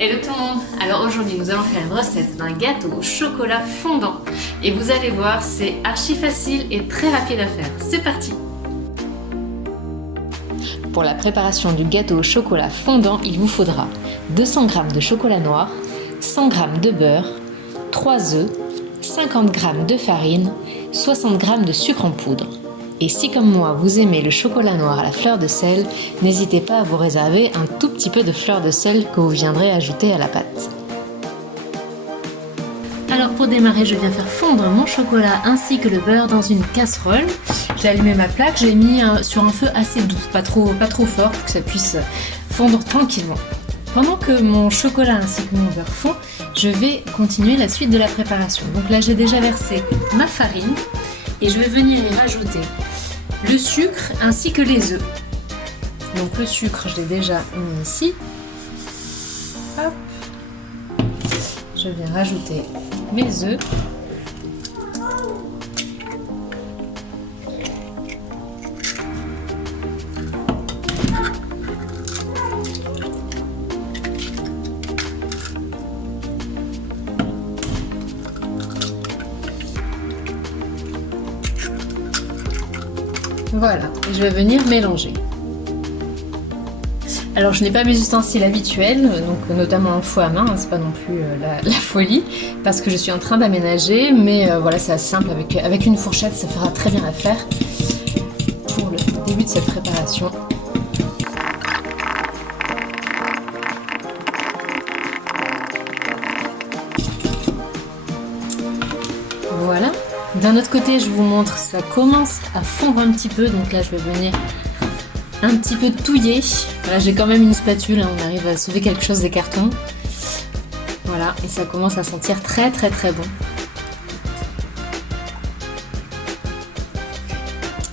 Hello tout le monde. Alors aujourd'hui nous allons faire une recette d'un gâteau au chocolat fondant. Et vous allez voir, c'est archi facile et très rapide à faire. C'est parti. Pour la préparation du gâteau au chocolat fondant, il vous faudra 200 g de chocolat noir, 100 g de beurre, 3 œufs, 50 g de farine, 60 g de sucre en poudre. Et si comme moi vous aimez le chocolat noir à la fleur de sel, n'hésitez pas à vous réserver un tout petit peu de fleur de sel que vous viendrez ajouter à la pâte. Alors pour démarrer, je viens faire fondre mon chocolat ainsi que le beurre dans une casserole. J'ai allumé ma plaque, j'ai mis sur un feu assez doux, pas trop fort pour que ça puisse fondre tranquillement. Pendant que mon chocolat ainsi que mon beurre fond, je vais continuer la suite de la préparation. Donc là j'ai déjà versé ma farine et je vais venir y rajouter le sucre ainsi que les œufs. Donc le sucre, je l'ai déjà mis ici. Hop. Je viens rajouter mes œufs. Voilà, et je vais venir mélanger. Alors je n'ai pas mes ustensiles habituels, donc notamment un fouet à main, hein, c'est pas non plus la folie, parce que je suis en train d'aménager, mais voilà, c'est assez simple, avec une fourchette, ça fera très bien l'affaire pour le début de cette préparation. Voilà. D'un autre côté, je vous montre, ça commence à fondre un petit peu, donc là je vais venir un petit peu touiller. Voilà, j'ai quand même une spatule, hein, on arrive à sauver quelque chose des cartons. Voilà, et ça commence à sentir très bon.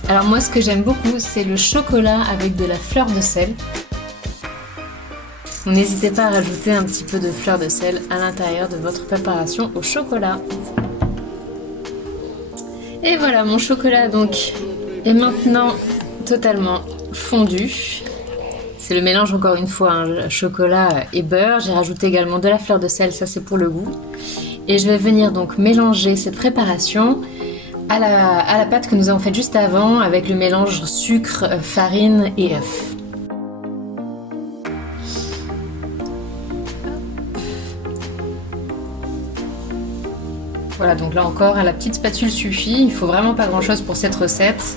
Alors moi ce que j'aime beaucoup, c'est le chocolat avec de la fleur de sel. Donc n'hésitez pas à rajouter un petit peu de fleur de sel à l'intérieur de votre préparation au chocolat. Et voilà, mon chocolat donc est maintenant totalement fondu. C'est le mélange encore une fois, hein, chocolat et beurre. J'ai rajouté également de la fleur de sel, ça c'est pour le goût. Et je vais venir donc mélanger cette préparation à la pâte que nous avons faite juste avant avec le mélange sucre, farine et œuf. Voilà, donc là encore, la petite spatule suffit. Il faut vraiment pas grand chose pour cette recette.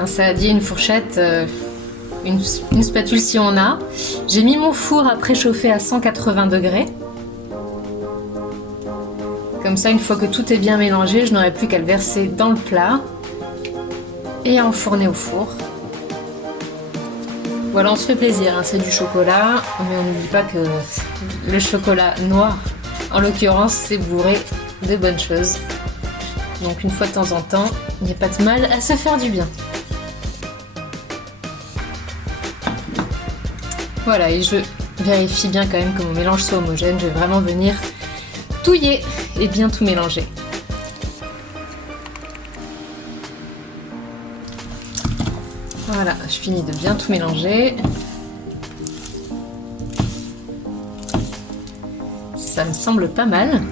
Un saladier, une fourchette, une spatule si on a. J'ai mis mon four à préchauffer à 180 degrés. Comme ça, une fois que tout est bien mélangé, je n'aurai plus qu'à le verser dans le plat et à enfourner au four. Voilà, on se fait plaisir, hein, c'est du chocolat, mais on n'oublie pas que le chocolat noir, en l'occurrence, c'est bourré de bonnes choses. Donc une fois de temps en temps, il n'y a pas de mal à se faire du bien. Voilà, et je vérifie bien quand même que mon mélange soit homogène. Je vais vraiment venir touiller et bien tout mélanger. Voilà, je finis de bien tout mélanger. Ça me semble pas mal.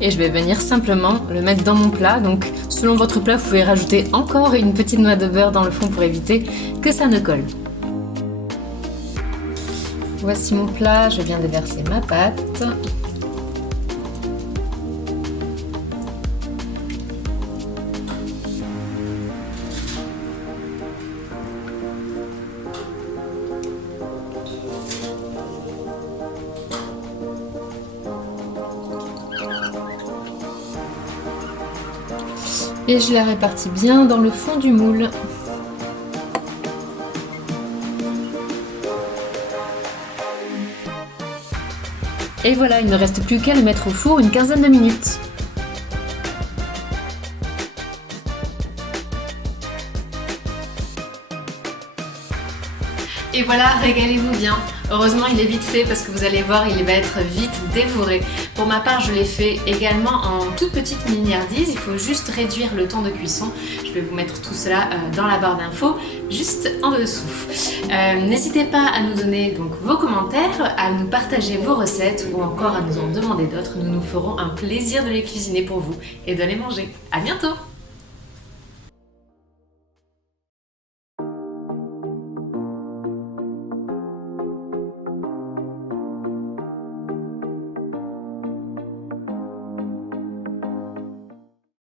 Et je vais venir simplement le mettre dans mon plat. Donc selon votre plat, vous pouvez rajouter encore une petite noix de beurre dans le fond pour éviter que ça ne colle. Voici mon plat, je viens de verser ma pâte. Et je la répartis bien dans le fond du moule. Et voilà, il ne reste plus qu'à le mettre au four une quinzaine de minutes. Et voilà, régalez-vous bien. Heureusement, il est vite fait parce que vous allez voir, il va être vite dévoré. Pour ma part, je l'ai fait également en toute petite miniardise, il faut juste réduire le temps de cuisson. Je vais vous mettre tout cela dans la barre d'infos, juste en dessous. N'hésitez pas à nous donner donc vos commentaires, à nous partager vos recettes ou encore à nous en demander d'autres. Nous nous ferons un plaisir de les cuisiner pour vous et de les manger. À bientôt!